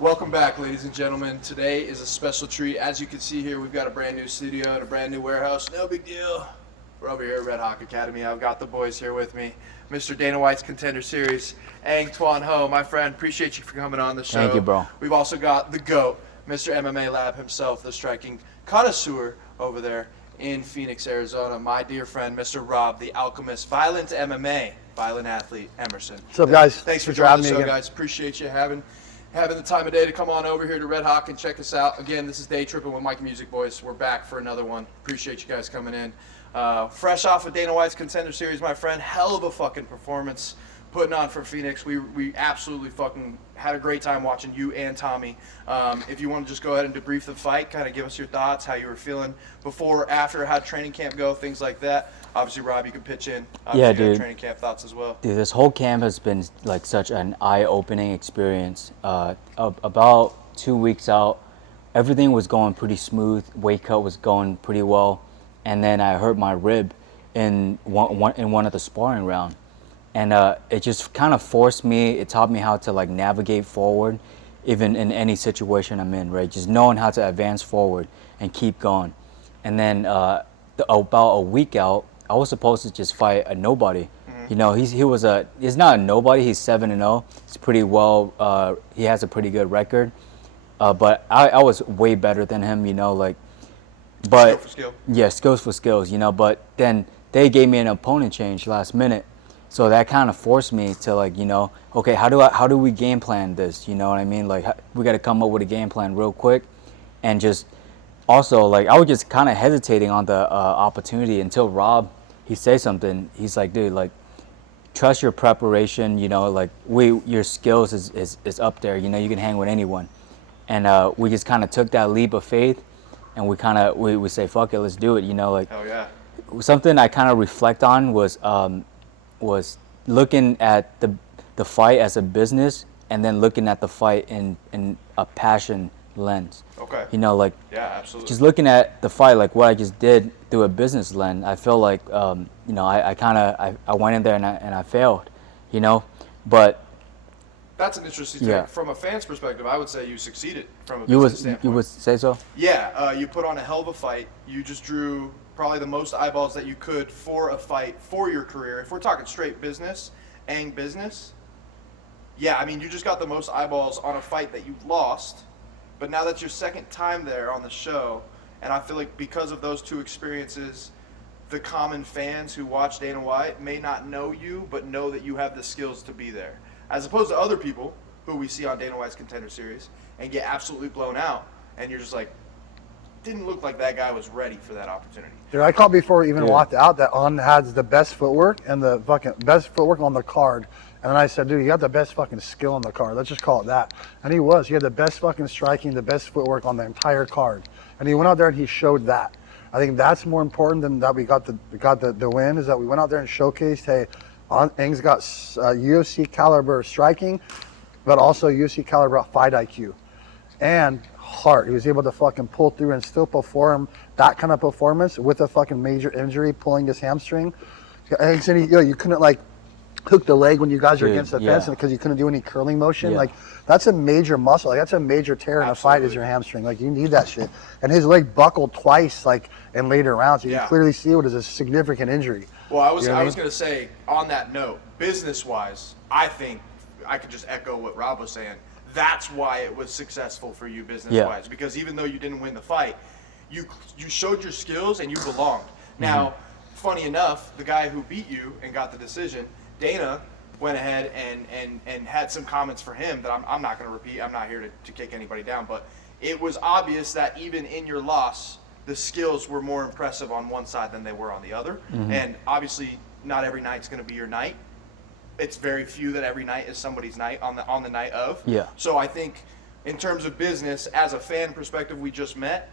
Welcome back, ladies and gentlemen. Today is a special treat. As you can see here, we've got a brand new studio and a brand new warehouse. No big deal. We're over here at Red Hawk Academy. I've got the boys here with me. Mr. Dana White's Contender Series, An Tuan Ho, my friend. Appreciate you for coming on the show. Thank you, bro. We've also got the GOAT, Mr. MMA Lab himself, the striking connoisseur over there in Phoenix, Arizona. My dear friend, Mr. Rob, the Alchemist, Violent MMA, Violent Athlete, Emerson. What's up, guys? Thanks for having joining the me show, again. guys. Appreciate you having the time of day to come on over here to Red Hawk and check us out. Again, this is Day Tripping with Mike Music Boys. We're back for another one. Appreciate you guys coming in. Fresh off of Dana White's Contender Series, my friend. Hell of a fucking performance putting on for Phoenix. We absolutely fucking had a great time watching you and Tommy. If you want to just go ahead and debrief the fight, kind of give us your thoughts, how you were feeling before, after, how'd training camp go, things like that. Obviously, Rob, you can pitch in. Obviously, Yeah, you dude. have training camp thoughts as well. Dude, this whole camp has been like such an eye-opening experience. About 2 weeks out, everything was going pretty smooth. Weight cut was going pretty well, and then I hurt my rib in one of the sparring round, and it just kind of forced me. It taught me how to like navigate forward, even in any situation I'm in. Right, just knowing how to advance forward and keep going. And then about a week out, I was supposed to just fight a nobody. You know, he's not a nobody. He's 7-0. He's pretty well. He has a pretty good record. But I was way better than him. You know, like. But Skill for skill. yeah, skills for skills. You know, but then they gave me an opponent change last minute, so that kind of forced me to like, you know, okay, how do we game plan this? You know what I mean? Like we got to come up with a game plan real quick, and just also like I was just kind of hesitating on the opportunity until Rob. He said something. He's like, dude, like, trust your preparation. You know, like your skills is up there. You know, you can hang with anyone, and we just kind of took that leap of faith, and we say, fuck it, let's do it. You know, like Hell yeah. something I kind of reflect on was looking at the fight as a business, and then looking at the fight in a passion lens. Okay. You know, like. Yeah, absolutely. Just looking at the fight, like what I just did through a business lens, I feel like, you know, I went in there and I failed, you know, but That's an interesting thing. Yeah. From a fan's perspective, I would say you succeeded from a you business standpoint. would say so? Yeah, you put on a hell of a fight. You just drew probably the most eyeballs that you could for a fight for your career. If we're talking straight business, business, yeah, I mean, you just got the most eyeballs on a fight that you lost. But now that's your second time there on the show, and I feel like because of those two experiences, the common fans who watch Dana White may not know you, but know that you have the skills to be there. As opposed to other people who we see on Dana White's Contender Series and get absolutely blown out, and you're just like, didn't look like that guy was ready for that opportunity. Dude, I called before we even Yeah. walked out that On has the best footwork and the fucking best footwork on the card. And then I said, dude, you got the best fucking skill on the card. Let's just call it that. And he was. He had the best fucking striking, the best footwork on the entire card. And he went out there and he showed that. I think that's more important than that we got the win, is that we went out there and showcased, hey, Ang's got UFC caliber striking, but also UFC caliber fight IQ. And heart. He was able to fucking pull through and still perform that kind of performance with a fucking major injury, pulling his hamstring. And he said, you couldn't like hook the leg when you guys are Dude, against the yeah. fence because you couldn't do any curling motion. Yeah. Like that's a major muscle. Like that's a major tear in a fight is Absolutely. your hamstring. Like you need that shit. And his leg buckled twice, like in later rounds. So you Yeah. can clearly see it as a significant injury. Well, I was You know what I was mean? going to say, on that note, business-wise, I think I could just echo what Rob was saying. That's why it was successful for you business-wise. Because even though you didn't win the fight, you showed your skills and you belonged. Now, funny enough, the guy who beat you and got the decision, Dana, went ahead and had some comments for him that I'm not going to repeat. I'm not here to kick anybody down. But it was obvious that even in your loss, the skills were more impressive on one side than they were on the other. And obviously, not every night's going to be your night. It's very few that every night is somebody's night on the night of. Yeah. So I think in terms of business, as a fan perspective, we just met.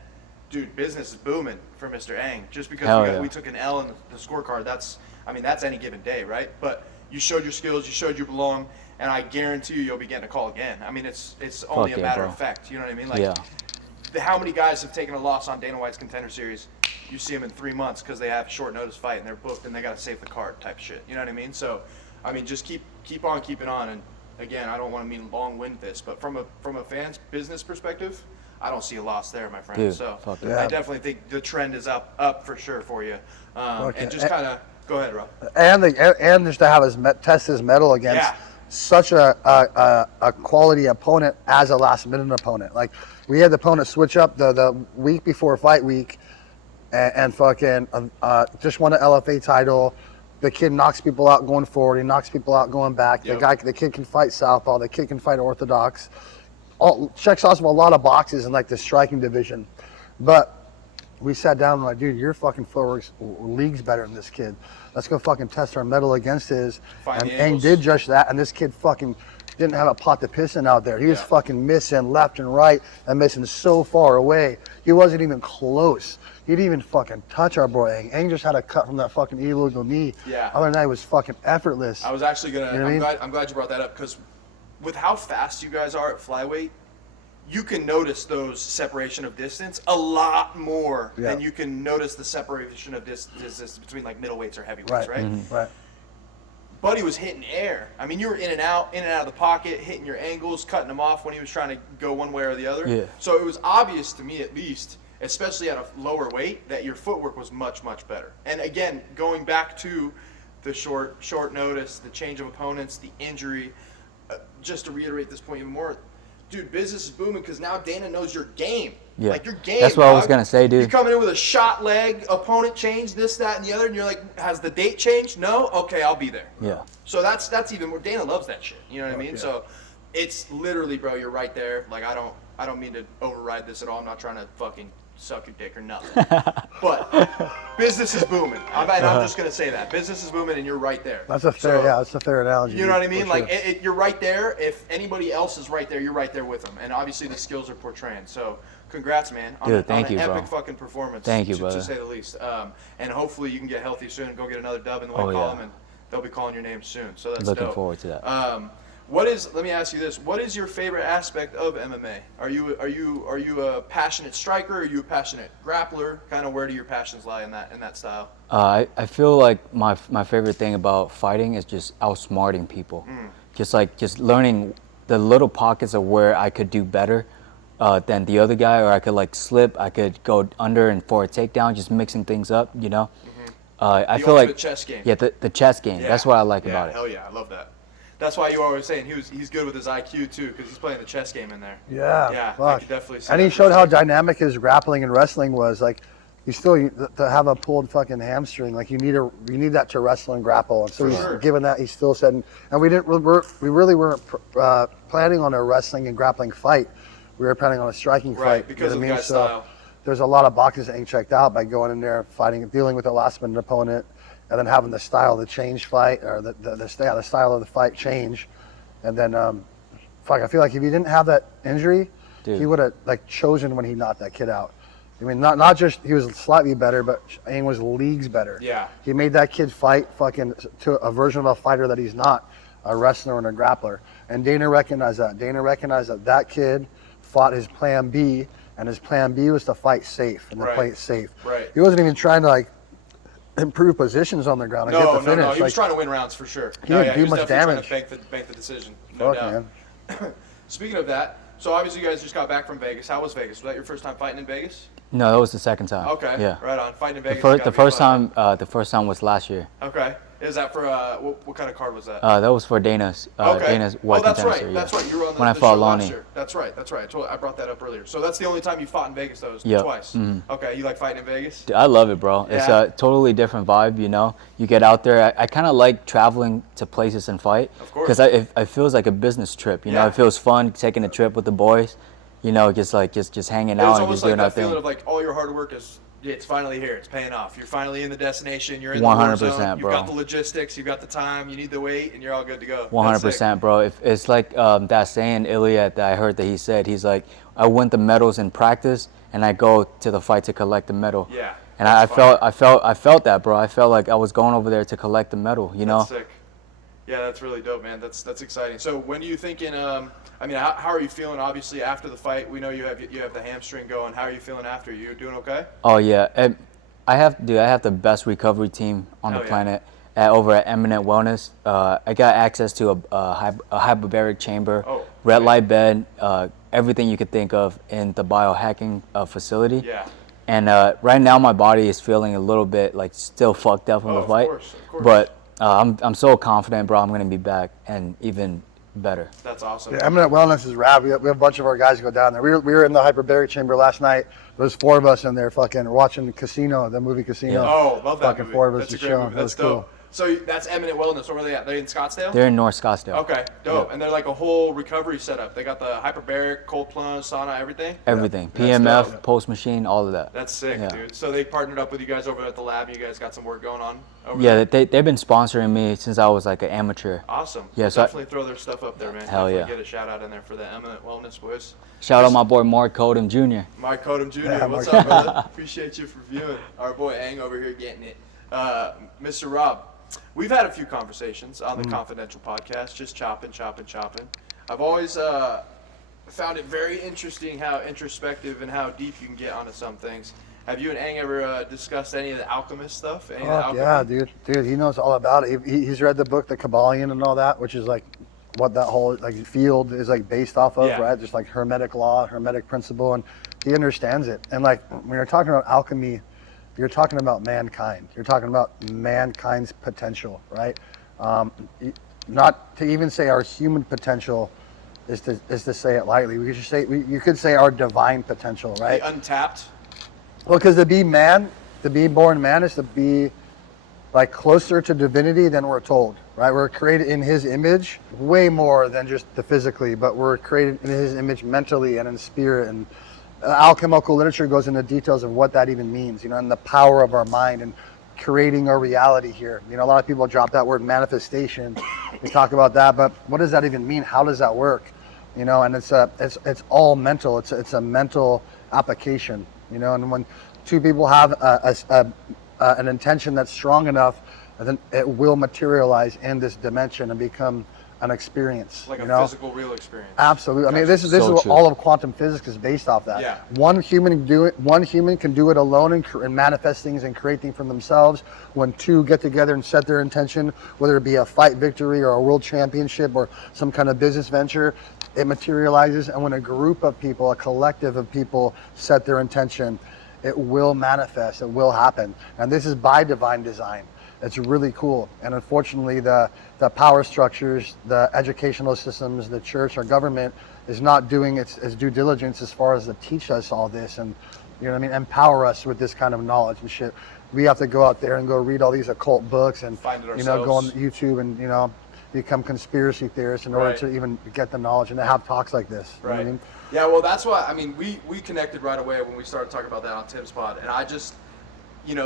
Dude, business is booming for Mr. Ang. Just because Hell yeah. we took an L in the scorecard, that's any given day, right? But you showed your skills, you showed you belong, and I guarantee you'll be getting a call again. I mean, it's only Fuck a yeah, matter bro. of fact. You know what I mean? Like, Yeah. how many guys have taken a loss on Dana White's Contender Series? You see them in 3 months because they have a short notice fight and they're booked and they got to save the card type shit. You know what I mean? So, I mean, just keep on keeping on, and again, I don't want to mean long-wind this, but from a fan's business perspective, I don't see a loss there, my friend. Dude, so fuck yeah. I definitely think the trend is up for sure for you. And just kind of go ahead, Rob. And just to have test his metal against such a quality opponent as a last minute opponent. Like we had the opponent switch up the week before fight week, and fucking just won an LFA title. The kid knocks people out going forward. He knocks people out going back. Yep. The kid can fight southpaw. The kid can fight orthodox. Checks off a lot of boxes in like the striking division, but we sat down and like, dude, your fucking footwork's leagues better than this kid. Let's go fucking test our metal against his. And did just that. And this kid fucking didn't have a pot to piss in out there. He was fucking missing left and right and missing so far away. He wasn't even close. He didn't even fucking touch our boy Ang. Ang just had a cut from that fucking illegal knee. Yeah. Other than that, it was fucking effortless. I was actually gonna. You know what I mean? I'm glad you brought that up because with how fast you guys are at flyweight, you can notice those separation of distance a lot more than you can notice the separation of distance between like middleweights or heavyweights, right? Mm-hmm. Right. Buddy was hitting air. I mean, you were in and out of the pocket, hitting your angles, cutting them off when he was trying to go one way or the other. Yeah. So it was obvious to me, at least, especially at a lower weight, that your footwork was much, much better. And again, going back to the short notice, the change of opponents, the injury, just to reiterate this point even more, dude, business is booming because now Dana knows your game. Yeah. Like your game. That's what I was gonna say, dude. You coming in with a shot leg, opponent changed this, that, and the other, and you're like, has the date changed? No? Okay, I'll be there. Yeah. So that's even more. Dana loves that shit. You know what I mean? yeah. So it's literally, bro, you're right there. Like I don't mean to override this at all. I'm not trying to fucking suck your dick or nothing. But business is booming. I'm just gonna say that business is booming, and you're right there. That's a fair, that's a fair analogy. You know what I mean? for Like sure. you're right there. If anybody else is right there, you're right there with them. And obviously the skills are portraying. So congrats, man. Dude, thank you, an bro. epic fucking performance. Thank you, to brother. say the least. And hopefully you can get healthy soon and go get another dub in the Oh, weight yeah. column, and they'll be calling your name soon. So that's Looking dope. forward to that. Let me ask you this. What is your favorite aspect of MMA? Are you a passionate striker? Are you a passionate grappler? Kind of where do your passions lie in that style? I feel like my favorite thing about fighting is just outsmarting people. Just learning the little pockets of where I could do better than the other guy, or I could like slip, I could go under and for a takedown, just mixing things up, you know? I feel like chess game. Yeah, the chess game. Yeah. That's what I like about it. Hell yeah, I love that. That's why you were always saying he's good with his IQ too, because he's playing the chess game in there. Yeah, I fuck. could definitely see And that he for showed sure. how dynamic his grappling and wrestling was. Like, to have a pulled fucking hamstring, like you need that to wrestle and grapple. And so For sure. given that, he still said, and we really weren't planning on a wrestling and grappling fight. We were planning on a striking Right, fight. because you know of what I the mean? guy's So style. there's a lot of boxes that ain't checked out by going in there, dealing with a last minute opponent, and then having the style of the change fight, or the style of the fight change. And then, I feel like if he didn't have that injury, Dude. he would have like chosen when he knocked that kid out. I mean, not just he was slightly better, but Aang was leagues better. Yeah. He made that kid fight fucking to a version of a fighter that he's not, a wrestler and a grappler. And Dana recognized that. Dana recognized that kid fought his plan B, and his plan B was to fight safe and to Right. play it safe. Right. He wasn't even trying to like improve positions on the ground and get No, the finish. no. He was Like, trying to win rounds for sure. He No, didn't yeah, do he was much definitely damage. trying to bank the decision. No fuck, doubt. man. Speaking of that, so obviously you guys just got back from Vegas. How was Vegas? Was that your first time fighting in Vegas? No, that was the second time. Okay. Yeah. Right on. Fighting in Vegas. The first time was last year. Okay. Is that for what kind of card was that? That was for Dana's. Okay. Dana's white that's contender, right. yeah. That's right. You were on the, when I the fought show last Lonnie. year. That's right. I brought that up earlier. So that's the only time you fought in Vegas, though. Is Yep. Twice. Okay. You like fighting in Vegas? Dude, I love it, bro. It's Yeah. a totally different vibe, you know. You get out there. I kind of like traveling to places and fight. Of course. Because it feels like a business trip, you know. Yeah. It feels fun taking a trip with the boys, you know, just hanging It was out and almost just like doing our that feeling thing. of like all your hard work is. It's finally here. It's paying off. You're finally in the destination. You're in the war 100%, zone. You've bro. got the logistics. You've got the time. You need the weight, and you're all good to go. 100%, bro. If it's like that saying Iliad that I heard that he said. He's like, I win the medals in practice, and I go to the fight to collect the medal. Yeah. And I that's felt that, bro. I felt like I was going over there to collect the medal, you know. That's sick. Yeah, that's really dope, man. That's exciting. So when are you thinking? I mean, how are you feeling? Obviously, after the fight, we know you have the hamstring going. How are you feeling after? You doing okay? Oh yeah, and I have the best recovery team on Hell the yeah. planet. over at Eminent Wellness. I got access to a hyperbaric chamber, red right. light bed, everything you could think of in the biohacking facility. Yeah. And right now my body is feeling a little bit like still fucked up from the fight. Of course. But I'm so confident, bro. I'm gonna be back and even better. That's awesome. Yeah, Eminent Wellness is rad. We have a bunch of our guys go down there. We were in the hyperbaric chamber last night. There's 4 of us in there fucking watching Casino, the movie Casino. Yeah. Oh, love that fucking movie. 4 of us That's a to great show. movie. That That's was cool. dope. So that's Eminent Wellness. Where are they at? They in Scottsdale? They're in North Scottsdale. Okay, dope. Yeah. And they're like a whole recovery setup. They got the hyperbaric, cold plunge, sauna, everything? Everything. That's PMF, dope. pulse machine, all of that. That's sick, Yeah. dude. So they partnered up with you guys over at the lab. You guys got some work going on over Yeah, there? they've been sponsoring me since I was like an amateur. Awesome. Yeah, We'll so definitely throw their stuff up there, man. Hell Definitely yeah. Get a shout out in there for the Eminent Wellness boys. Shout out my boy Mark Codem Jr. Mike Codem Jr. Yeah, What's Mark. up, brother? Appreciate you for viewing. Our boy Ang over here getting it. Mr. Rob, we've had a few conversations on the Confidential podcast, just chopping. I've always found it very interesting how introspective and how deep you can get onto some things. Have you and Ang ever discussed any of the alchemist stuff? Any of the alchemy? Yeah, dude, he knows all about it. He's read the book, The Kabbalion and all that, which is like what that whole like field is like based off of, Yeah. right? Just like hermetic law, hermetic principle, and he understands it. And like when you're talking about alchemy, you're talking about mankind. You're talking about mankind's potential, right? Not to even say our human potential is to say it lightly. We could just say you could say our divine potential, right? The untapped. Well, because to be man, to be born man is to be like closer to divinity than we're told, right? We're created in his image way more than just the physically, but we're created in his image mentally and in spirit. And alchemical literature goes into details of what that even means, and the power of our mind and creating our reality here. A lot of people drop that word manifestation. We talk about that, but what does that even mean? How does that work? And it's all mental. It's a mental application. And when 2 people have an intention that's strong enough, then it will materialize in this dimension and become an experience. Like a physical, real experience. Absolutely. I mean, this is So what true. all of quantum physics is based off that. Yeah. One human can do it alone and manifest things and create things from themselves. When 2 get together and set their intention, whether it be a fight victory or a world championship or some kind of business venture, it materializes. And when a group of people, a collective of people set their intention, it will manifest, it will happen. And this is by divine design. It's really cool. And unfortunately, the power structures, the educational systems, the church, our government is not doing its due diligence as far as to teach us all this and, empower us with this kind of knowledge and shit. We have to go out there and go read all these occult books and, Find it go ourselves. on YouTube and, become conspiracy theorists in order Right. to even get the knowledge and to have talks like this. You know what I Right. mean? Yeah, well, that's why, we connected right away when we started talking about that on Tim's pod. And I just,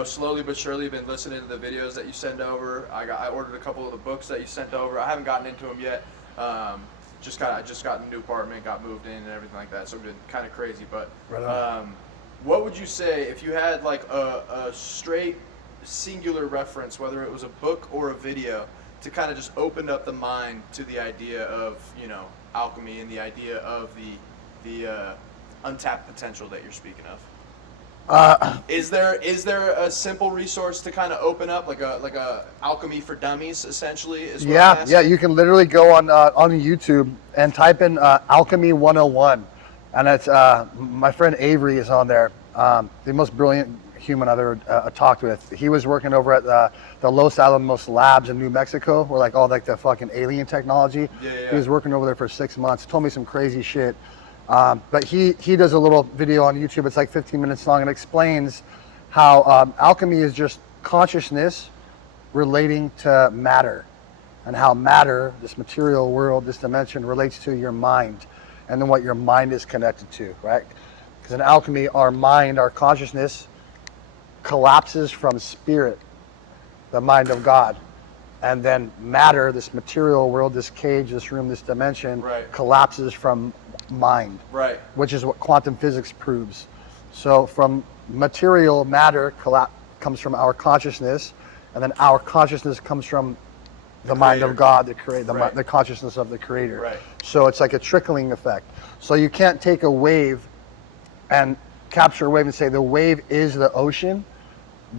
slowly but surely been listening to the videos that you send over. I ordered a couple of the books that you sent over. I haven't gotten into them yet. I just got in a new apartment, got moved in and everything like that. So it's been kind of crazy. But Right on. what would you say if you had like a straight singular reference, whether it was a book or a video, to kind of just open up the mind to the idea of, alchemy and the idea of the untapped potential that you're speaking of? Is there a simple resource to kind of open up, like a alchemy for dummies, essentially? Is what I'm asking? Yeah. You can literally go on YouTube and type in Alchemy 101, and it's my friend Avery is on there. The most brilliant human I've ever talked with. He was working over at the Los Alamos labs in New Mexico, where like all like the fucking alien technology. Yeah. He was working over there for 6 months. Told me some crazy shit. But he does a little video on YouTube. It's like 15 minutes long and explains how alchemy is just consciousness relating to matter, and how matter, this material world, this dimension, relates to your mind, and then what your mind is connected to, right? Because in alchemy, our mind, our consciousness collapses from spirit, the mind of God. And then matter, this material world, this cage, this room, this dimension, Right. collapses from mind, Right. which is what quantum physics proves. So from material matter comes from our consciousness, and then our consciousness comes from the mind of Creator. God, the Right. the consciousness of the Creator. Right. So it's like a trickling effect. So you can't take a wave and capture a wave and say the wave is the ocean.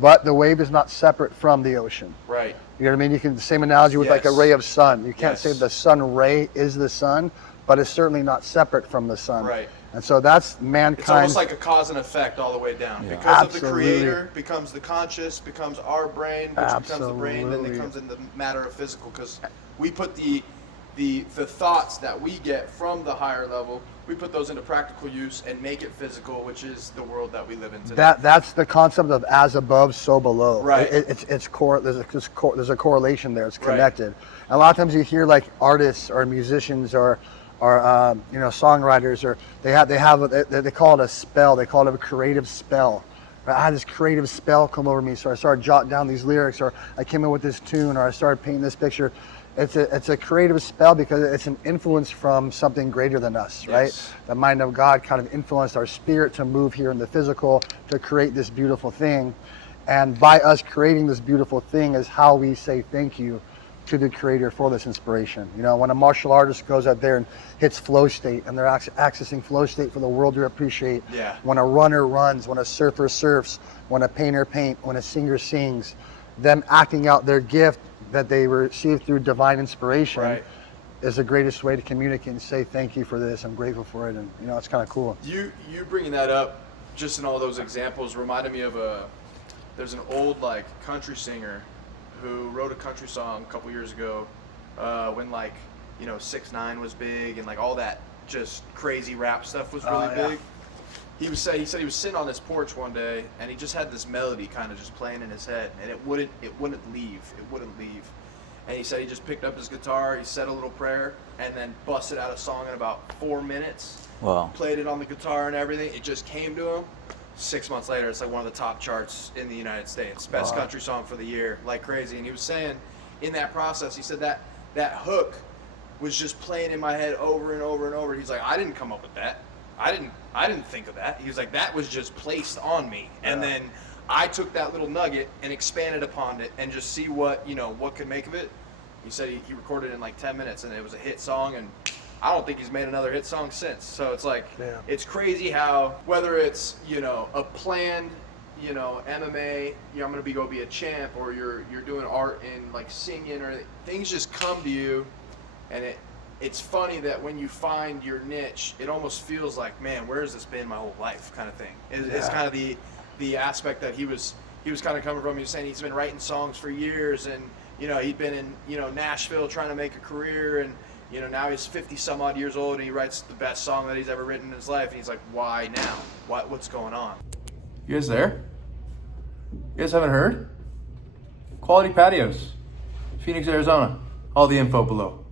but the wave is not separate from the ocean. Right. You know what I mean? You can, the same analogy with like a Yes. ray of sun. You can't Yes. say the sun ray is the sun, but it's certainly not separate from the sun. Right. And so that's It's mankind. almost like a cause and effect all the way down. Yeah. Because of the Absolutely. creator becomes the conscious, becomes our brain, which becomes the brain, then it Absolutely. comes in the matter of physical. Because we put the thoughts that we get from the higher level, we put those into practical use and make it physical, which is the world that we live in today. That's the concept of as above, so below. Right. It's core. There's a correlation there. It's connected. And a lot of times you hear like artists or musicians or songwriters, or they call it a spell. They call it a creative spell. I had this creative spell come over me, so I started jotting down these lyrics, or I came in with this tune, or I started painting this picture. It's a creative spell because it's an influence from something greater than us, right? Yes. The mind of God kind of influenced our spirit to move here in the physical to create this beautiful thing. And by us creating this beautiful thing is how we say thank you to the creator for this inspiration. You know, when a martial artist goes out there and hits flow state and they're accessing flow state for the world to appreciate. Yeah. When a runner runs, when a surfer surfs, when a painter paints, when a singer sings, them acting out their gift that they received through divine inspiration Right. is the greatest way to communicate and say thank you for this. I'm grateful for it, and you know it's kind of cool. You bringing that up, just in all those examples, reminded me of there's an old like country singer who wrote a country song a couple years ago when 6ix9ine was big and like all that just crazy rap stuff was really Yeah. big. He said he was sitting on his porch one day and he just had this melody kind of just playing in his head and it wouldn't leave. And he said he just picked up his guitar, he said a little prayer, and then busted out a song in about 4 minutes. Wow. Played it on the guitar and everything. It just came to him. 6 months later, it's like one of the top charts in the United States. Best Wow. country song for the year, like crazy. And he was saying in that process, he said that hook was just playing in my head over and over and over. He's like, I didn't come up with that. I didn't think of that. He was like, that was just placed on me. And then I took that little nugget and expanded upon it and just see what could make of it. He said he recorded it in like 10 minutes and it was a hit song, and I don't think he's made another hit song since. So it's like, it's crazy how whether it's, a planned, MMA, I'm going to go be a champ, or you're doing art and like singing, or things just come to you. And it's funny that when you find your niche, it almost feels like, man, where has this been my whole life kind of thing. It's kind of the aspect that he was kind of coming from. He was saying he's been writing songs for years, and he'd been in Nashville trying to make a career, and now he's 50 some odd years old and he writes the best song that he's ever written in his life, and he's like, why now? What's going on? You guys there? You guys haven't heard? Quality Patios, Phoenix, Arizona. All the info below.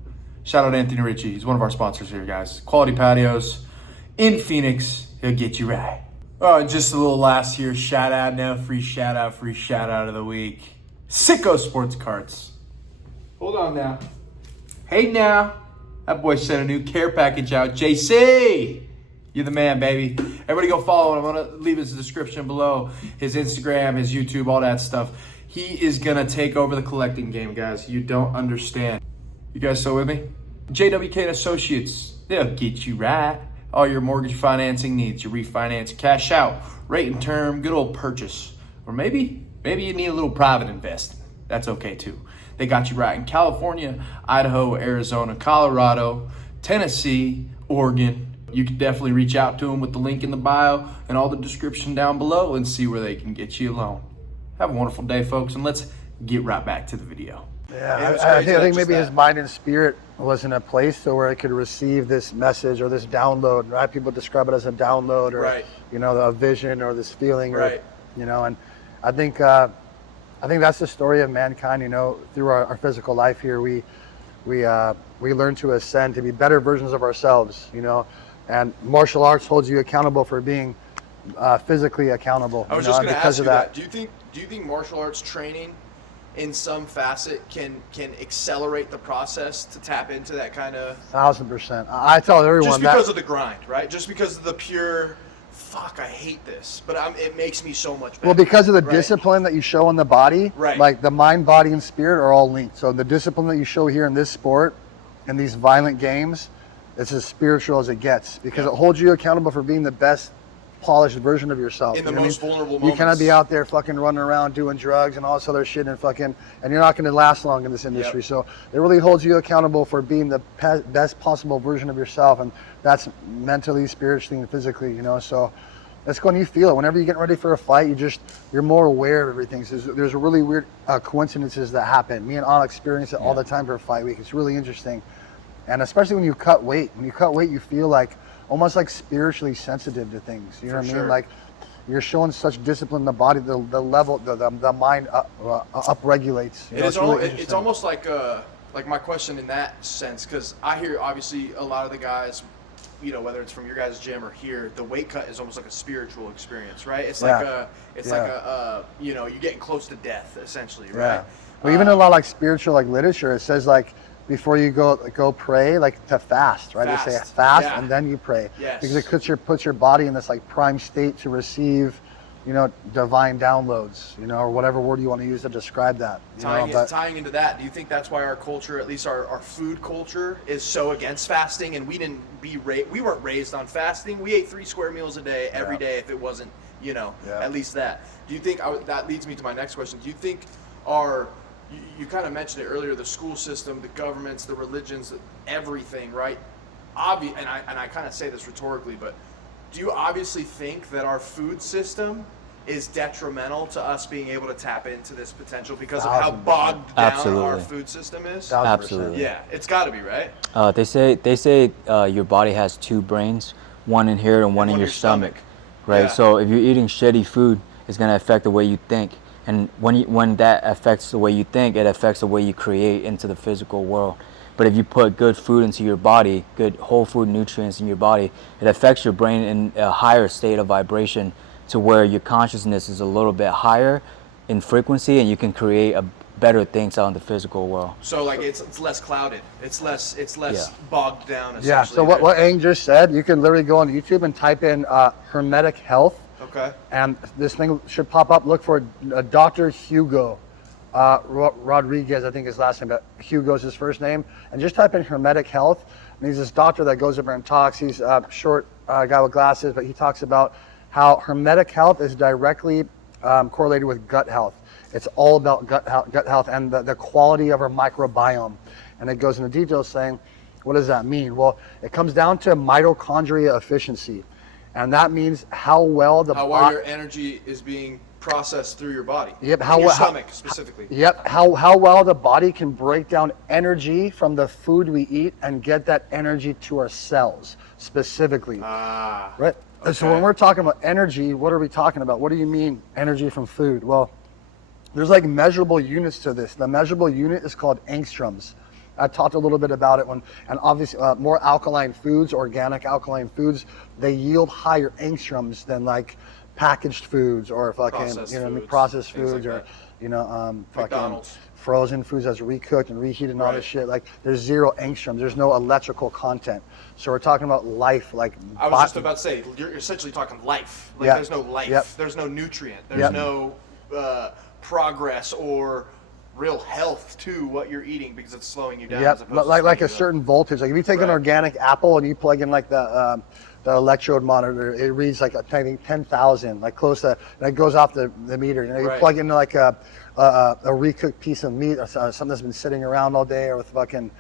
Shout out to Anthony Richie. He's one of our sponsors here, guys. Quality Patios in Phoenix. He'll get you right. Oh, and just a little last here. Shout out now. Free shout out of the week. Sicko Sports Carts. Hold on now. Hey now. That boy sent a new care package out. JC! You're the man, baby. Everybody go follow him. I'm going to leave his description below. His Instagram, his YouTube, all that stuff. He is going to take over the collecting game, guys. You don't understand. You guys still with me? JWK and Associates. They'll get you right. All your mortgage financing needs. Your refinance, cash out, rate and term, good old purchase. Or maybe you need a little private investing. That's okay too. They got you right in California, Idaho, Arizona, Colorado, Tennessee, Oregon. You can definitely reach out to them with the link in the bio and all the description down below and see where they can get you a loan. Have a wonderful day, folks, and let's get right back to the video. Yeah, it was I crazy, think just maybe that. his mind and spirit was in a place to where it could receive this message or this download. Right? People describe it as a download, or Right. A vision or this feeling, Right. or and I think that's the story of mankind. Through our physical life here, we learn to ascend to be better versions of ourselves. And martial arts holds you accountable for being physically accountable. I was just going to ask you that. Do you think martial arts training in some facet can accelerate the process to tap into that kind of 1000%. I tell everyone just because of the grind, right? Just because of the pure fuck, I hate this, but it makes me so much better. Well, because of the right? discipline that you show in the body, Right. like the mind, body, and spirit are all linked. So the discipline that you show here in this sport, in these violent games, it's as spiritual as it gets, because it holds you accountable for being the best polished version of yourself. In the you know what most I mean? vulnerable You moments. cannot be out there fucking running around doing drugs and all this other shit and fucking, and you're not going to last long in this industry. Yep. So it really holds you accountable for being the best possible version of yourself, and that's mentally, spiritually, and physically. You know, so that's when you feel it. Whenever you're getting ready for a fight, you're more aware of everything. So there's really weird coincidences that happen. Me and Anna experience it all the time for a fight week. It's really interesting, and especially when you cut weight. When you cut weight, you feel like almost like spiritually sensitive to things. You know what I mean? Like you're showing such discipline in the body, the level, the mind up-regulates. You know, It's almost like my question in that sense, because I hear obviously a lot of the guys, you know, whether it's from your guys' gym or here, the weight cut is almost like a spiritual experience, right? It's like you know, you're getting close to death essentially, right? Yeah. Well, even in a lot of like spiritual like literature, it says like before you go pray, like to fast, right? They say fast and then you pray. Yes. Because it puts your body in this like prime state to receive, you know, divine downloads, you know, or whatever word you want to use to describe that. Tying into that, do you think that's why our culture, at least our food culture, is so against fasting? And we weren't raised on fasting. We ate 3 square meals a day every day if it wasn't, you know, at least that. Do you think that leads me to my next question? Do you think you kind of mentioned it earlier, the school system, the governments, the religions, everything, right? And I kind of say this rhetorically, but do you obviously think that our food system is detrimental to us being able to tap into this potential because of how bogged down our food system is? Absolutely. Yeah, it's got to be, right? They say your body has 2 brains, one in here and one in your stomach, right? Yeah. So if you're eating shitty food, it's gonna affect the way you think, and when that affects the way you think, it affects the way you create into the physical world. But if you put good food into your body, good whole food nutrients in your body, it affects your brain in a higher state of vibration to where your consciousness is a little bit higher in frequency, and you can create better things out in the physical world. So like it's less clouded. It's less bogged down. Yeah. So what Aang just said, you can literally go on YouTube and type in hermetic health. Okay. And this thing should pop up. Look for Dr. Hugo Rodriguez, I think his last name, but Hugo's his first name. And just type in hermetic health. And he's this doctor that goes over and talks. He's a short guy with glasses, but he talks about how hermetic health is directly correlated with gut health. It's all about gut health and the quality of our microbiome. And it goes into details saying, what does that mean? Well, it comes down to mitochondria efficiency. And that means how well your energy is being processed through your body. Yep. Your stomach specifically. Yep. How well the body can break down energy from the food we eat and get that energy to our cells specifically. Right. Okay. So when we're talking about energy, what are we talking about? What do you mean energy from food? Well, there's like measurable units to this. The measurable unit is called angstroms. I talked a little bit about it and obviously more alkaline foods, organic alkaline foods, they yield higher angstroms than like packaged foods or fucking processed foods like or fucking McDonald's. Frozen foods that's recooked and reheated and all this shit. Like there's 0 angstroms. There's no electrical content. So we're talking about life. Like I was just about to say, you're essentially talking life. Like there's no life. There's no nutrient. There's no progress or real health to what you're eating because it's slowing you down. Like a certain voltage. Like if you take an organic apple and you plug in like the electrode monitor, it reads like I think 10,000, like close to, and it goes off the meter. You know, you plug into like a recooked piece of meat or something that's been sitting around all day or with fucking,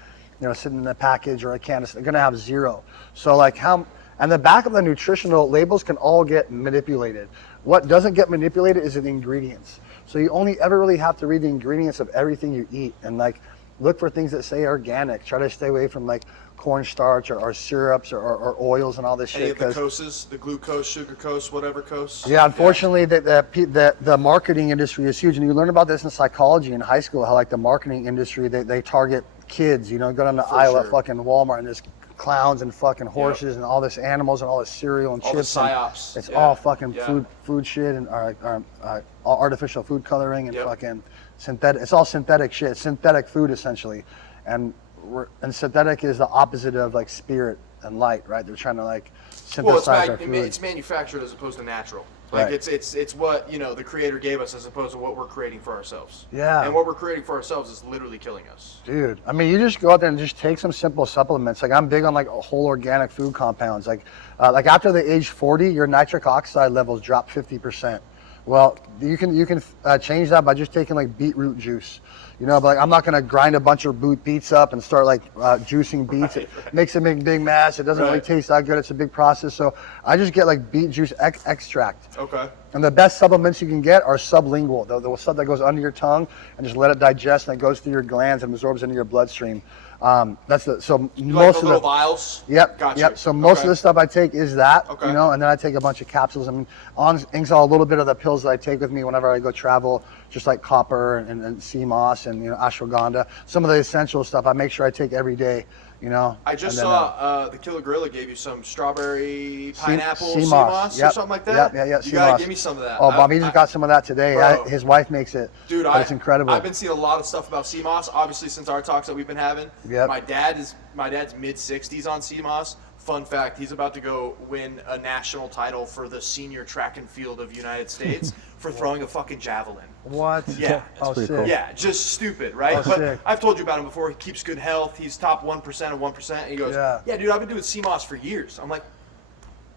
sitting in a package or a can, they're gonna have 0. So like and the back of the nutritional labels can all get manipulated. What doesn't get manipulated is the ingredients. So you only ever really have to read the ingredients of everything you eat and like look for things that say organic. Try to stay away from like cornstarch or syrups or oils and all this shit. The coses, the glucose, sugarcose, whatever cose. Yeah, unfortunately, the marketing industry is huge, and you learn about this in psychology in high school. How like the marketing industry they target kids. Go down the aisle at fucking Walmart and there's clowns and fucking horses and all this animals and all this cereal and all chips. The psyops. It's all fucking food shit and artificial food coloring and fucking synthetic. It's all synthetic shit. Synthetic food essentially, and synthetic is the opposite of like spirit and light, right? They're trying to like Well, synthesize our food. it's manufactured as opposed to natural. Like Right. it's what the creator gave us as opposed to what we're creating for ourselves. Yeah. And what we're creating for ourselves is literally killing us. Dude, I mean, you just go out there and just take some simple supplements. Like I'm big on like whole organic food compounds. Like after the age 40, your nitric oxide levels drop 50%. Well, you can change that by just taking like beetroot juice. But like I'm not gonna grind a bunch of beets up and start like juicing beets. It makes a big mess. It doesn't really taste that good. It's a big process. So I just get like beet juice extract. Okay. And the best supplements you can get are sublingual, the stuff that goes under your tongue and just let it digest and it goes through your glands and absorbs into your bloodstream. Most Like of the little vials. Yep. Gotcha. Yep. So most of the stuff I take is that, Okay. and then I take a bunch of capsules. I mean, a little bit of the pills that I take with me whenever I go travel, just like copper and sea moss and ashwagandha. Some of the essential stuff I make sure I take every day. I just saw the Killer Gorilla gave you some strawberry pineapple sea sea moss. moss Yep. or something like that. Yeah. You sea gotta moss. give me some of that. Oh, Bobby just got some of that today. Bro. His wife makes it. Dude, it's incredible. I've been seeing a lot of stuff about sea moss. Obviously, since our talks that we've been having. Yep. My dad's mid 60s on sea moss. Fun fact: he's about to go win a national title for the senior track and field of United States for throwing a fucking javelin. What? Yeah. Oh, pretty sick. cool. Yeah, just stupid, right? Oh, but sick. I've told you about him before. He keeps good health. He's top 1% of 1%. And he goes, Yeah. dude, I've been doing sea moss for years. I'm like,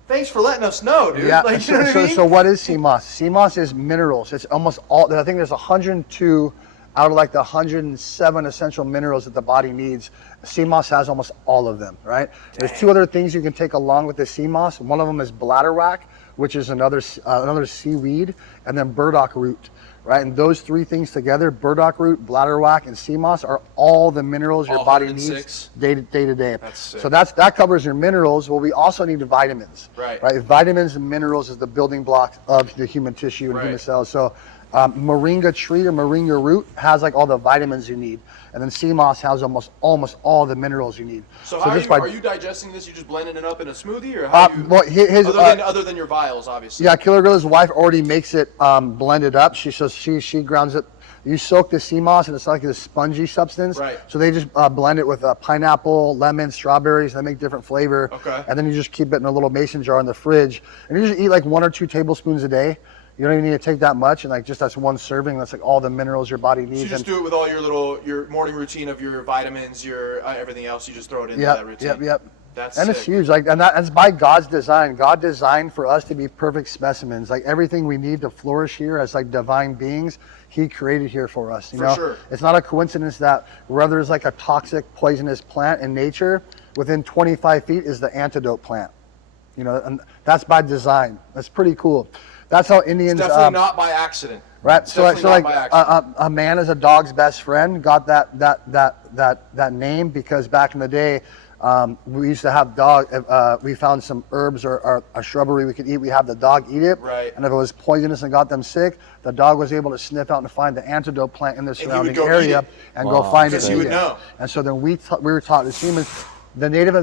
thanks for letting us know, dude. Yeah. Like, you know what I mean? So what is sea moss? Sea moss is minerals. It's almost all. I think there's 102 out of like the 107 essential minerals that the body needs. Sea moss has almost all of them, right? There's two other things you can take along with the sea moss. One of them is bladderwrack, which is another seaweed, and then burdock root. Right, and those three things together, burdock root, bladderwrack, and sea moss, are all the minerals your All body 106? needs day to day. That's sick. So that covers your minerals. Well, we also need vitamins. Right. Vitamins and minerals is the building block of the human tissue and human Right. cells. So moringa tree or moringa root has like all the vitamins you need, and then sea moss has almost all the minerals you need. So how just are you digesting this? You just blending it up in a smoothie, or how you? well, his other than your vials, obviously. yeah, Killer Gorilla's wife already makes it blended up. She grounds it. You soak the sea moss and it's like this spongy substance. Right. So they just blend it with pineapple, lemon, strawberries. They make different flavor. Okay. And then you just keep it in a little mason jar in the fridge. And you just eat like 1 or 2 tablespoons a day. You don't even need to take that much, and like just that's one serving. That's like all the minerals your body needs. So you just do it with all your morning routine of your vitamins, your everything else. You just throw it into that routine. Yep. That's And sick. it's huge, and that's by God's design. God designed for us to be perfect specimens. Like everything we need to flourish here as like divine beings, He created here for us. You For know, sure. It's not a coincidence that where there's like a toxic, poisonous plant in nature, within 25 feet is the antidote plant. And that's by design. That's pretty cool. That's how Indians. It's definitely not by accident. Right. So Definitely like not by accident. a man is a dog's best friend. Got that name because back in the day, we used to have dog. We found some herbs or a shrubbery we could eat. We have the dog eat it. Right. And if it was poisonous and got them sick, the dog was able to sniff out and find the antidote plant in the he would surrounding go eat area it. and go find it. Because and he eat would it. know. And so then we were taught as humans. The Native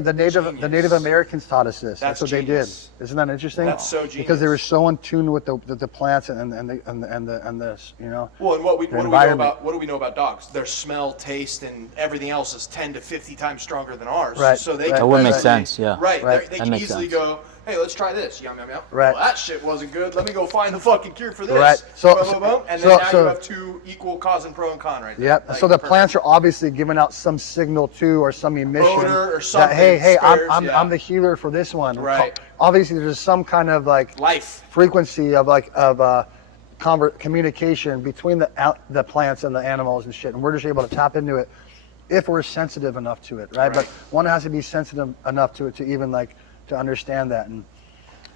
Americans taught us this. That's what genius. they did. Isn't that interesting? That's so Because they were genius. so in tune with the plants and this. Well, and what do we know environment. about dogs? Their smell, taste, and everything else is 10 to 50 times stronger than ours. Right, So they right. can That would make easily- sense, yeah. Right. Right. They That can makes easily sense. go, hey, let's try this. Yum yum yum. Right. Well, that shit wasn't good. Let me go find the fucking cure for this. Right. Boom, boom, boom. And then now so- you have two equal cause and pro and con right there. Yep. Like, So the perfect. plants are obviously giving out some signal too, or some emission Odor or that something, hey, spares, I'm yeah. the healer for this one. Right. Obviously, there's some kind of like Life. frequency of communication between the plants and the animals and shit, and we're just able to tap into it if we're sensitive enough to it, right? But one has to be sensitive enough to it to even like to understand that, and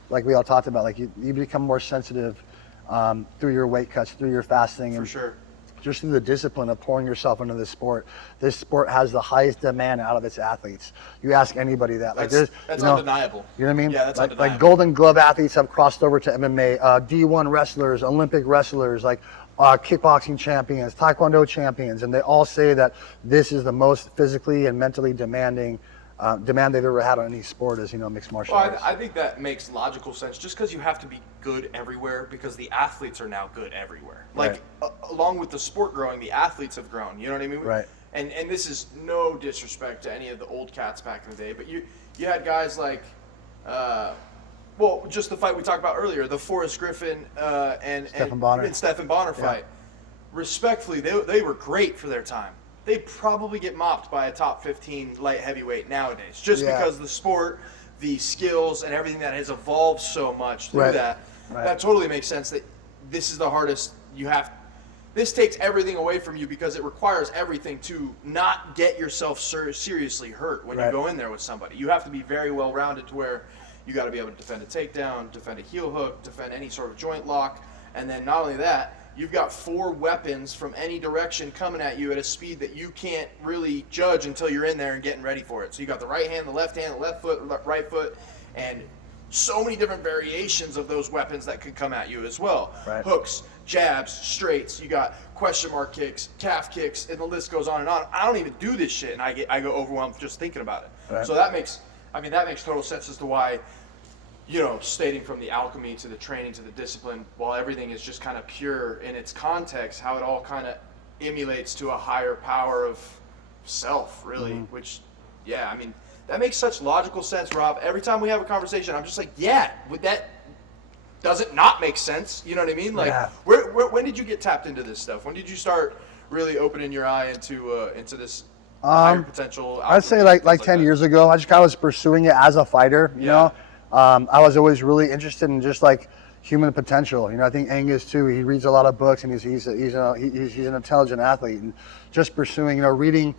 like we all talked about, like you become more sensitive through your weight cuts, through your fasting, For and sure. just through the discipline of pouring yourself into this sport. This sport has the highest demand out of its athletes. You ask anybody that. That's undeniable. You know what I mean? Yeah, that's like undeniable. Golden Glove athletes have crossed over to MMA, D1 wrestlers, Olympic wrestlers, like kickboxing champions, Taekwondo champions, and they all say that this is the most physically and mentally demanding demand they've ever had on any sport is, mixed martial Well, arts. I think that makes logical sense just because you have to be good everywhere because the athletes are now good everywhere. Like, along with the sport growing, the athletes have grown. You know what I mean? Right. And this is no disrespect to any of the old cats back in the day, but You had guys like, just the fight we talked about earlier, the Forrest Griffin and Stephan Bonner fight. Respectfully, they were great for their time. They probably get mopped by a top 15 light heavyweight nowadays, just because the sport, the skills, and everything that has evolved so much through that. Right. That totally makes sense that this is the hardest you have. This takes everything away from you because it requires everything to not get yourself seriously hurt when you go in there with somebody. You have to be very well rounded to where you got to be able to defend a takedown, defend a heel hook, defend any sort of joint lock, and then not only that, you've got 4 weapons from any direction coming at you at a speed that you can't really judge until you're in there and getting ready for it. So you got the right hand, the left foot, right foot, and so many different variations of those weapons that could come at you as well. Right. Hooks, jabs, straights, you got question mark kicks, calf kicks, and the list goes on and on. I don't even do this shit, and I go overwhelmed just thinking about it. Right. So that makes total sense as to why, stating from the alchemy to the training to the discipline, while everything is just kind of pure in its context, how it all kind of emulates to a higher power of self, really, which, that makes such logical sense, Rob. Every time we have a conversation, I'm just like, that doesn't not make sense. You know what I mean? Like, when did you get tapped into this stuff? When did you start really opening your eye into this higher potential? I'd say like 10 years ago. I just kind of was pursuing it as a fighter. You know, I was always really interested in just like human potential. I think Angus too. He reads a lot of books, and he's an intelligent athlete, and just pursuing, reading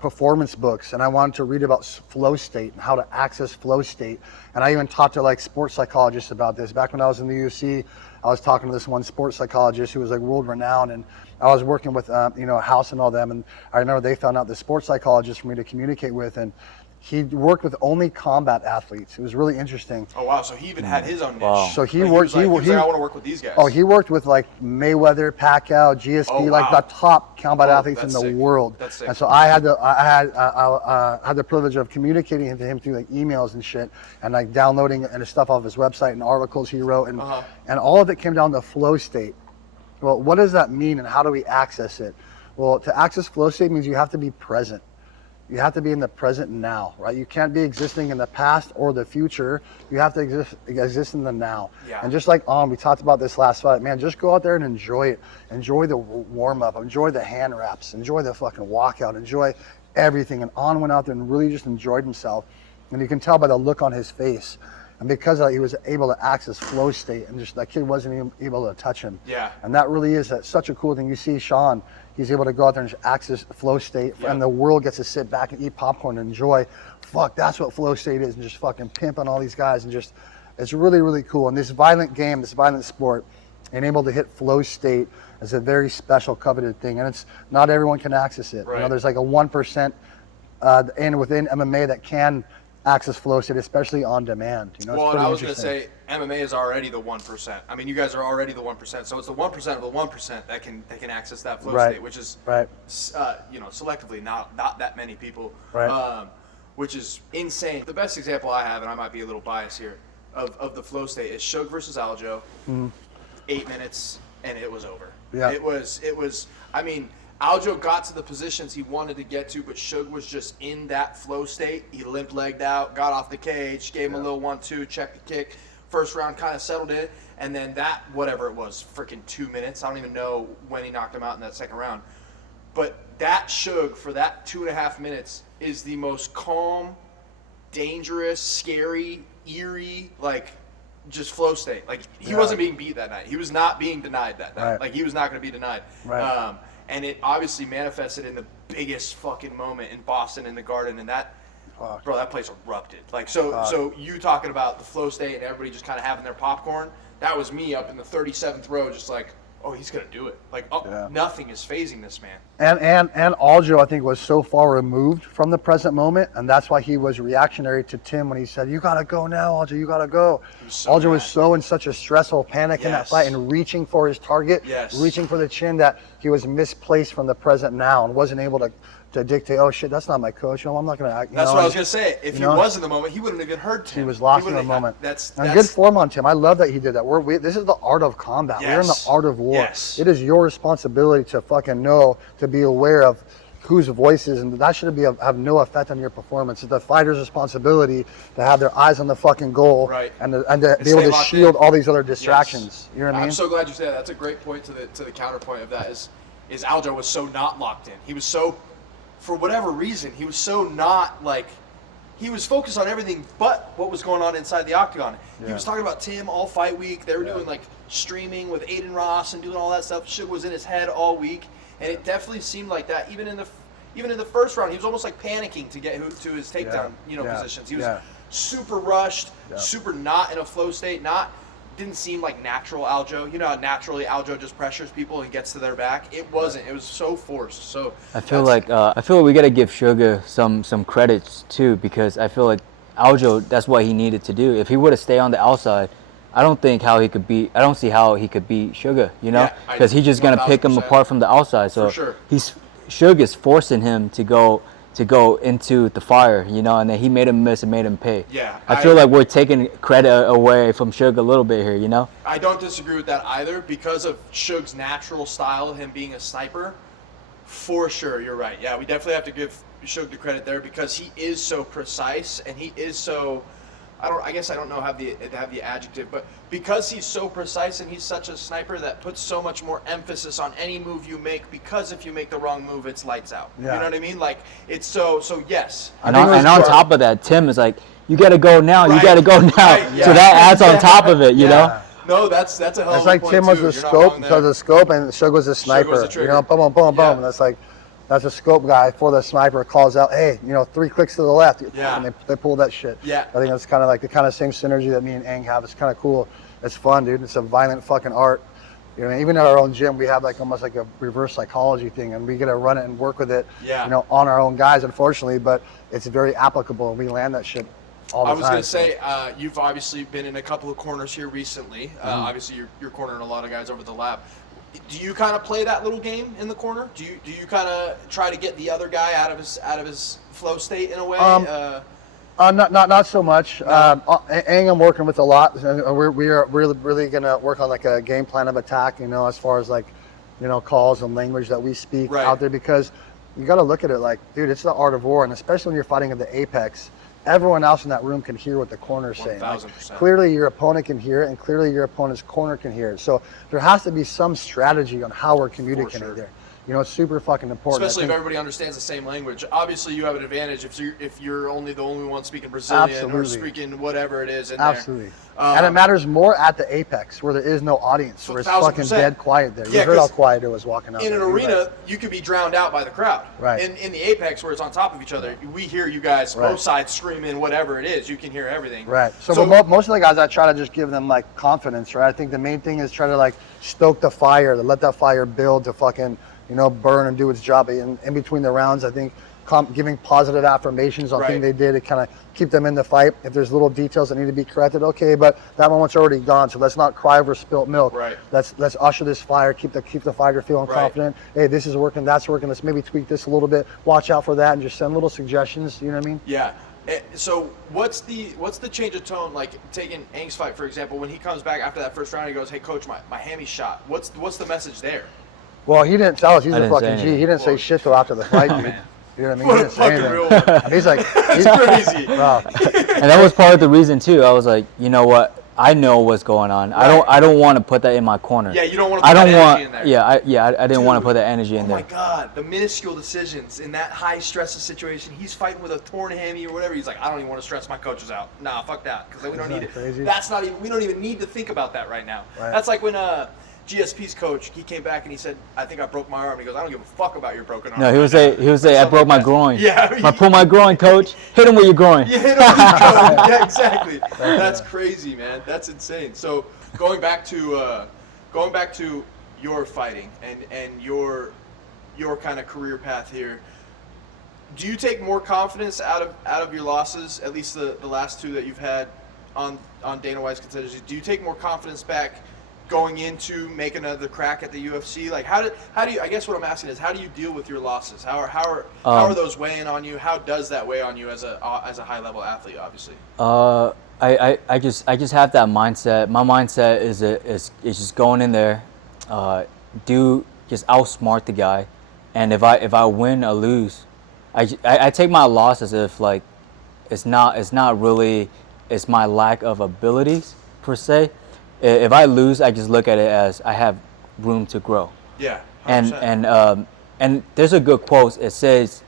performance books, and I wanted to read about flow state and how to access flow state. And I even talked to like sports psychologists about this. Back when I was in the UFC, I was talking to this one sports psychologist who was like world renowned, and I was working with House and all them, and I remember they found out the sports psychologist for me to communicate with, and he worked with only combat athletes. It was really interesting. Oh wow! So he even had his own niche. Wow. So he worked. He was like, I want to work with these guys. Oh, he worked with like Mayweather, Pacquiao, GSP, like the top combat athletes in the world. That's sick. And so I had the privilege of communicating to him through like emails and shit, and like downloading and stuff off his website and articles he wrote, and all of it came down to flow state. Well, what does that mean, and how do we access it? Well, to access flow state means you have to be present. You have to be in the present now, right? You can't be existing in the past or the future. You have to exist in the now. Yeah. And just like we talked about this last fight, man, just go out there and enjoy it. Enjoy the warm up, enjoy the hand wraps, enjoy the fucking walkout, enjoy everything. And On went out there and really just enjoyed himself. And you can tell by the look on his face. And because of that, he was able to access flow state, and just that kid wasn't even able to touch him. Yeah. And that really is such a cool thing. You see Sean, he's able to go out there and just access flow state, and the world gets to sit back and eat popcorn and enjoy. Fuck, that's what flow state is, and just fucking pimping all these guys, and just, it's really, really cool. And this violent game, this violent sport, and able to hit flow state is a very special, coveted thing, and it's not everyone can access it. Right. There's like a 1% within MMA that can access flow state, especially on demand. Well, and I was going to say MMA is already the 1%. I mean, you guys are already the 1%, so it's the 1% of the 1% that can access that flow state, which is selectively not that many people, which is insane. The best example I have, and I might be a little biased here, of the flow state is Shug versus Aljo. 8 minutes and it was over. Yeah. It was. I mean, Aljo got to the positions he wanted to get to, but Shug was just in that flow state. He limp-legged out, got off the cage, gave him a little 1-2, checked the kick. First round kind of settled in, and then that, whatever it was, freaking 2 minutes. I don't even know when he knocked him out in that second round. But that Shug, for that 2.5 minutes, is the most calm, dangerous, scary, eerie, just flow state. He wasn't being beat that night. He was not being denied that night. He was not going to be denied. Right. And it obviously manifested in the biggest fucking moment in Boston in the Garden, and that, bro, that place erupted. So you talking about the flow state and everybody just kind of having their popcorn, that was me up in the 37th row, just like, oh, he's gonna do it. Nothing is phasing this man. And Aljo, I think, was so far removed from the present moment, and that's why he was reactionary to Tim when he said, "You gotta go now, Aljo. You gotta go." Aljo was so in such a stressful panic in that fight and reaching for his target, reaching for the chin, that he was misplaced from the present now and wasn't able to dictate, oh shit, that's not my coach. I'm not going to act. That's what I was going to say. If he was in the moment, he wouldn't have even heard Tim. He was lost in the moment. That's good form on Tim. I love that he did that. This is the art of combat. We're in the art of war. Yes. It is your responsibility to fucking know, to be aware of whose voices, and that should have no effect on your performance. It's the fighter's responsibility to have their eyes on the fucking goal, Right. and to be able to shield all these other distractions. Yes. You know what I mean? I'm so glad you said that. That's a great point to the counterpoint of that is Aljo was so not locked in. He was so, for whatever reason, he was so not like, he was focused on everything but what was going on inside the octagon. He was talking about Tim all fight week. They were doing like streaming with Aiden Ross and doing all that stuff. Shit was in his head all week, and it definitely seemed like that. Even in the first round, he was almost like panicking to get to his takedown, positions. He was super rushed, super not in a flow state, didn't seem like natural Aljo. You know how naturally Aljo just pressures people and gets to their back? It wasn't. It was so forced. So I feel like we got to give Sugar some credits too, because I feel like Aljo, that's what he needed to do. If he would have stayed on the outside, I don't see how he could beat Sugar, because he's just gonna pick him 1000%. apart from the outside. So For sure. Sugar's forcing him to go into the fire, and then he made him miss and made him pay. Yeah, I feel like we're taking credit away from Sugar a little bit here, I don't disagree with that either because of Suge's natural style, him being a sniper. For sure, you're right. Yeah, we definitely have to give Suge the credit there because he is so precise and he is so. I guess I don't know have the adjective, but because he's so precise and he's such a sniper, that puts so much more emphasis on any move you make, because if you make the wrong move, it's lights out. Yeah. You know what I mean? Like, it's so yes. And on top of that, Tim is like, you got to go now, you Right. got to go now. Right, yeah. So that adds on top of it, you know? No, that's a hell of a point. It's like Tim was the scope, and Suge was the sniper. was the trigger. Boom, boom, boom, Yeah. boom. And that's a scope guy for the sniper calls out, hey, 3 clicks to the left. Yeah. And they pull that shit. Yeah. I think that's kind of like the kind of same synergy that me and Ang have. It's kind of cool. It's fun, dude. It's a violent fucking art. Even at our own gym, we have almost like a reverse psychology thing, and we get to run it and work with it, Yeah. on our own guys, unfortunately, but it's very applicable, and we land that shit all the time. I was going to say, you've obviously been in a couple of corners here recently. Obviously, you're cornering a lot of guys over the lap. Do you kind of play that little game in the corner? Do you kind of try to get the other guy out of his flow state in a way? Not so much. Ang I'm working with a lot. We are really gonna work on like a game plan of attack. As far as calls and language that we speak out there, because you got to look at it like, dude, it's the art of war, and especially when you're fighting at the apex. Everyone else in that room can hear what the corner's saying. 1000%. Clearly your opponent can hear it, and clearly your opponent's corner can hear it. So there has to be some strategy on how we're communicating there. It's super fucking important. Especially if everybody understands the same language. Obviously, you have an advantage if you're only the only one speaking Brazilian or speaking whatever it is in Absolutely. there. And it matters more at the apex where there is no audience, where it's fucking 1000%. dead quiet there. Yeah, You heard how quiet it was walking out in there. an arena, you could be drowned out by the crowd. Right. In the apex, where it's on top of each other, we hear you guys both sides screaming, whatever it is. You can hear everything. Right. So most of the guys, I try to just give them confidence, right? I think the main thing is try to stoke the fire, to let that fire build, to fucking burn and do its job. In between the rounds, I think giving positive affirmations on things they did to kind of keep them in the fight. If there's little details that need to be corrected, okay, but that moment's already gone, so let's not cry over spilt milk. Right. Let's usher this fire, keep the fighter feeling confident. Hey, this is working, that's working. Let's maybe tweak this a little bit. Watch out for that, and just send little suggestions. You know what I mean? Yeah. So what's the change of tone? Like taking Ang's fight, for example, when he comes back after that first round, he goes, "Hey, coach, my hammy shot." What's the message there? Well, he didn't tell us. He's a fucking G. anything. He didn't say shit till after the fight, dude. You know what I mean? What He a didn't say fucking real anything. one. And he's like, It's crazy. wow. And that was part of the reason too. I was like, you know what? I know what's going on. I don't want to put that in my corner. Yeah, you don't want to put that energy in there. I didn't want to put that energy in Oh there. my God, the minuscule decisions in that high stress situation. He's fighting with a torn hammy or whatever. He's like, I don't even want to stress my coaches out. Nah, fuck that, because we don't need it. Crazy? That's not even. We don't even need to think about that right now. Right. That's like when GSP's coach, he came back and he said, I think I broke my arm. He goes, I don't give a fuck about your broken arm. No, he would say, I broke my groin. Yeah. I pulled my groin, coach. Hit him with your groin. You hit him with your groin. Yeah, exactly. That's crazy, man. That's insane. So going back to your fighting and your kind of career path here, do you take more confidence out of your losses, at least the last two that you've had on Dana White's contenders? Do you take more confidence back going into making another crack at the UFC? Like how do you, I guess what I'm asking is, how do you deal with your losses? How are those weighing on you? How does that weigh on you as a high level athlete, obviously? I just have that mindset. My mindset is just going in there, just outsmart the guy, And if I win or lose, I take my loss as if like it's not really it's my lack of abilities per se. If I lose, I just look at it as I have room to grow. Yeah. 100%. And there's a good quote. It says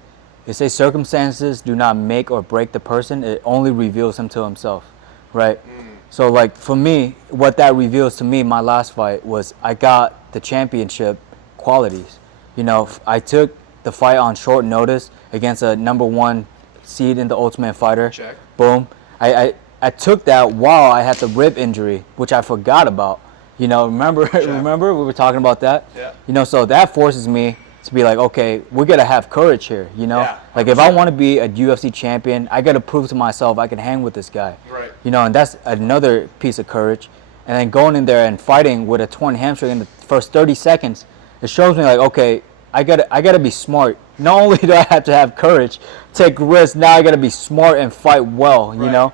circumstances do not make or break the person. It only reveals him to himself, right? So like for me, what that reveals to me, my last fight was I got the championship qualities. You know, I took the fight on short notice against a number 1 seed in the Ultimate Fighter. Check. Boom. I took that while I had the rib injury, which I forgot about. You know, remember we were talking about that? Yeah. You know, so that forces me to be like, okay, we gotta have courage here, you know? Yeah, like if I wanna be a UFC champion, I gotta prove to myself I can hang with this guy. Right. You know, and that's another piece of courage. And then going in there and fighting with a torn hamstring in the first 30 seconds, it shows me like, okay, I gotta be smart. Not only do I have to have courage, take risks, now I gotta be smart and fight well, you know?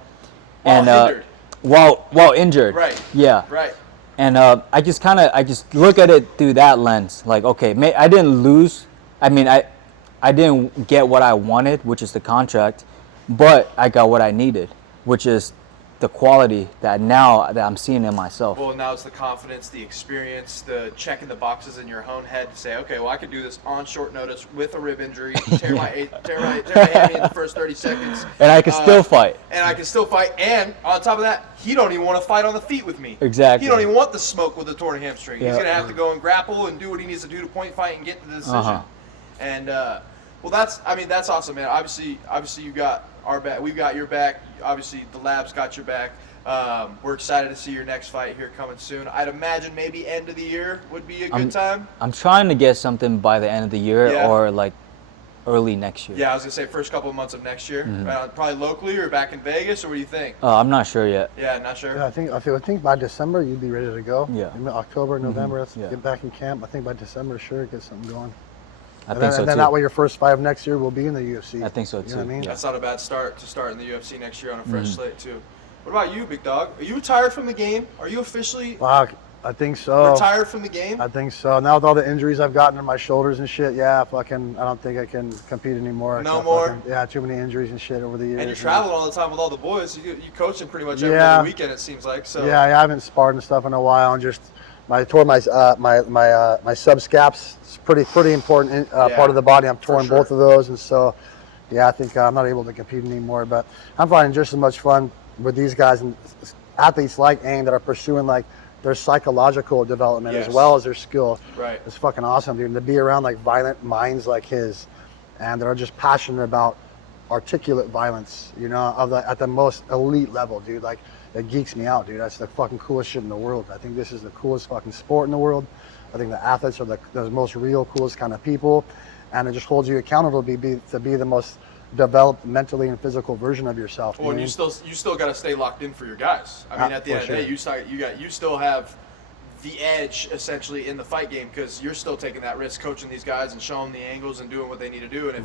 While And hindered. while injured. Right. Yeah. Right. And I just look at it through that lens. Like, okay, I didn't lose. I mean, I didn't get what I wanted, which is the contract, but I got what I needed, which is the quality that I'm seeing in myself. Well, now it's the confidence, the experience, the checking the boxes in your own head to say, okay, well, I could do this on short notice with a rib injury, tear my hammy in the first 30 seconds. And I can still fight. And I can still fight. And on top of that, he don't even want to fight on the feet with me. Exactly. He don't even want the smoke with the torn hamstring. Yeah. He's going to have to go and grapple and do what he needs to do to point fight and get the decision. Uh-huh. And, well, that's awesome, man. Obviously you got our back. We've got your back. Obviously, the lab's got your back. We're excited to see your next fight here coming soon. I'd imagine maybe end of the year would be a good time. I'm trying to get something by the end of the year Yeah. or like early next year. Yeah, I was going to say first couple of months of next year. Probably locally or back in Vegas, or what do you think? I'm not sure yet. Yeah, not sure. Yeah, I think by December you'd be ready to go. Yeah. In October, November, let's Yeah. get back in camp. I think by December, sure, get something going. I think so and then too. that way your first fight of next year will be in the UFC. I think so You know too. what I mean? Yeah. That's not a bad start to start in the UFC next year on a fresh slate, too. What about you, big dog? Are you retired from the game? Are you officially Fuck, I think so. retired from the game? I think so. Now with all the injuries I've gotten in my shoulders and shit, yeah, fucking, I don't think I can compete anymore. No I more? fucking, yeah, too many injuries and shit over the years. And you're traveling all the time with all the boys. You coaching pretty much every Yeah. other weekend, it seems like. So Yeah, I haven't sparred and stuff in a while, and just I tore my subscaps. It's pretty important part of the body. I'm torn sure. both of those, and so yeah, I think I'm not able to compete anymore. But I'm finding just as much fun with these guys and athletes like Aang that are pursuing like their psychological development Yes. as well as their skill. Right. It's fucking awesome, dude. And to be around like violent minds like his, and that are just passionate about articulate violence, you know, at the most elite level, dude. Like, it geeks me out, dude. That's the fucking coolest shit in the world. I think this is the coolest fucking sport in the world. I think the athletes are the most real, coolest kind of people, and it just holds you accountable to be the most developed mentally and physical version of yourself. Well, and you still got to stay locked in for your guys. I mean, at the end of the day, you still have the edge essentially in the fight game because you're still taking that risk, coaching these guys and showing them the angles and doing what they need to do. And if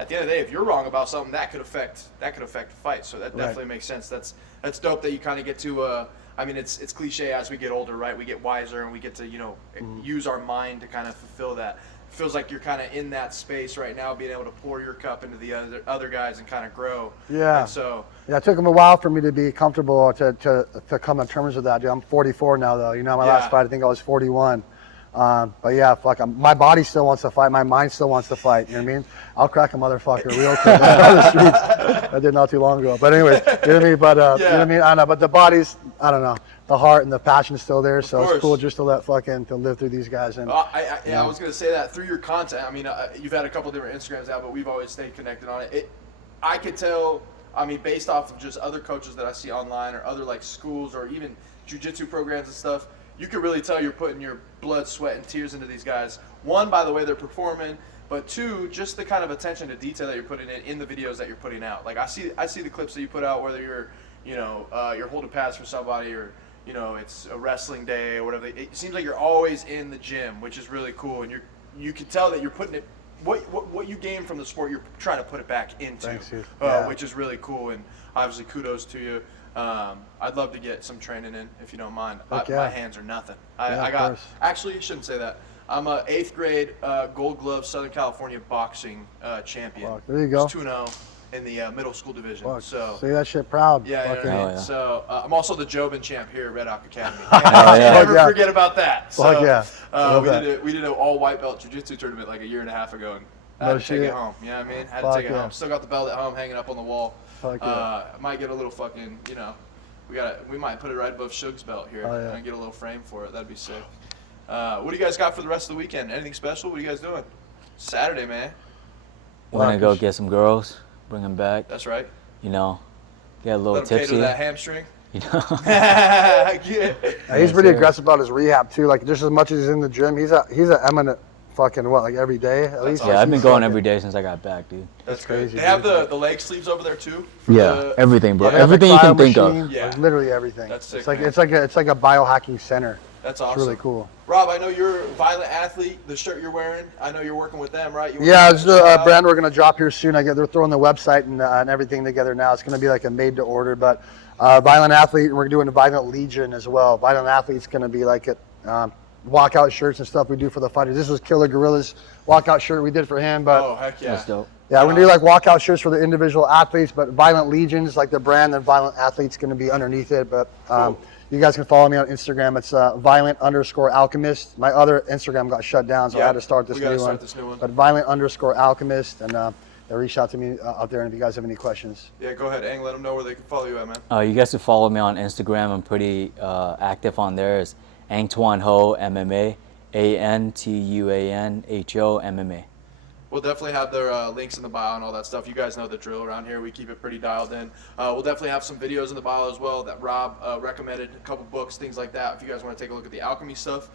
at the end of the day, if you're wrong about something, that could affect the fight. So that definitely makes sense. That's dope that you kind of get to. I mean, it's cliche as we get older, right? We get wiser and we get to use our mind to kind of fulfill that. It feels like you're kind of in that space right now, being able to pour your cup into the other guys and kind of grow. Yeah. And so yeah, it took them a while for me to be comfortable to come to terms with that, dude. I'm 44 now, though. You know, my last fight, I think I was 41. But yeah, fuck, my body still wants to fight. My mind still wants to fight. You know what I mean? I'll crack a motherfucker real quick on the streets. I did not too long ago. But anyways, you know what I mean? But, you know what I mean? I don't know. But the body's, I don't know. The heart and the passion is still there. So it's cool just to let to live through these guys. And I was going to say that through your content. I mean, you've had a couple different Instagrams out, but we've always stayed connected on it. I could tell, I mean, based off of just other coaches that I see online or other like schools or even jiu-jitsu programs and stuff, you can really tell you're putting your blood, sweat, and tears into these guys. One, by the way they're performing, but two, just the kind of attention to detail that you're putting in the videos that you're putting out. Like I see the clips that you put out, whether you're, you're holding pads for somebody or, it's a wrestling day or whatever. It seems like you're always in the gym, which is really cool, and you can tell that you're putting it. What you gain from the sport, you're trying to put it back into, which is really cool. And obviously, kudos to you. I'd love to get some training in if you don't mind. My hands are nothing. I shouldn't say that. I'm a 8th grade Gold Glove Southern California boxing champion. Fuck, there you go. 2-0 in the middle school division. Fuck, So say that shit proud. yeah, you know Fucking- what I mean? Hell yeah. So I'm also the Jobin champ here at Red Hawk Academy. yeah. Never Yeah. forget about that. So, Fuck yeah. Love we that. did an all white belt jiu-jitsu tournament like a year and a half ago, and I No had to take shit. it home. You know what I mean? Had Fuck to take it yeah. home. Still got the belt at home, hanging up on the wall. Fuck yeah. I might get a little fucking, you know, we might put it right above Suge's belt here Oh, yeah. and get a little frame for it. That'd be sick. What do you guys got for the rest of the weekend? Anything special? What are you guys doing? Saturday, man. We're gonna go get some girls, bring them back. That's right. You know, get a little Let him tipsy. cater that hamstring. You know. Yeah. Yeah, he's pretty aggressive about his rehab too. Like just as much as he's in the gym, he's an eminent fucking what, like every day at least. Yeah, I've been He's going fucking- every day since I got back, dude. That's crazy, crazy. They have dude. the leg sleeves over there too. for Yeah, the- everything, bro. They have the Everything you can cryo think machine, of. Yeah. like, literally everything. That's sick, It's like man. it's like a biohacking center. That's It's awesome. really cool. Rob, I know you're a Violet Athlete. The shirt you're wearing, I know you're working with them, right? You Yeah, working it's with a them? brand we're gonna drop here soon. They're throwing the website and everything together now. It's gonna be like a made to order, but Violent Athlete, and we're doing Violent Legion as well. Violent Athlete's gonna be like it. Walkout shirts and stuff we do for the fighters. This was Killer Gorilla's walkout shirt we did for him, but Oh, heck yeah. That's dope. yeah, we're gonna do like walkout shirts for the individual athletes, but Violent Legions, like the brand, and Violent Athlete's gonna be underneath it. But Cool. you guys can follow me on Instagram. It's Violent_Alchemist. My other Instagram got shut down, so I Yeah, had to start this we gotta new start one. this new one. But Violent_Alchemist, and they reach out to me out there, and if you guys have any questions. Yeah, go ahead, Ang. Let them know where they can follow you at, man. You guys can follow me on Instagram. I'm pretty active on there. It's An Tuan Ho MMA, ANTUANHO MMA. We'll definitely have their links in the bio and all that stuff. You guys know the drill around here. We keep it pretty dialed in. We'll definitely have some videos in the bio as well that Rob recommended, a couple books, things like that. If you guys want to take a look at the alchemy stuff.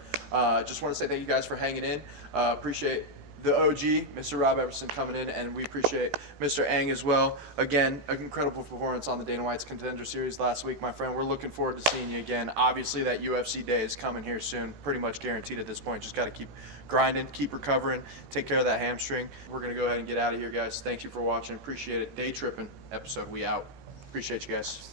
Just want to say thank you guys for hanging in. Appreciate the OG, Mr. Rob Emerson, coming in, and we appreciate Mr. Ang as well. Again, an incredible performance on the Dana White's Contender Series last week, my friend. We're looking forward to seeing you again. Obviously, that UFC day is coming here soon, pretty much guaranteed at this point. Just got to keep grinding, keep recovering, take care of that hamstring. We're going to go ahead and get out of here, guys. Thank you for watching. Appreciate it. Day Tripping episode. We out. Appreciate you guys.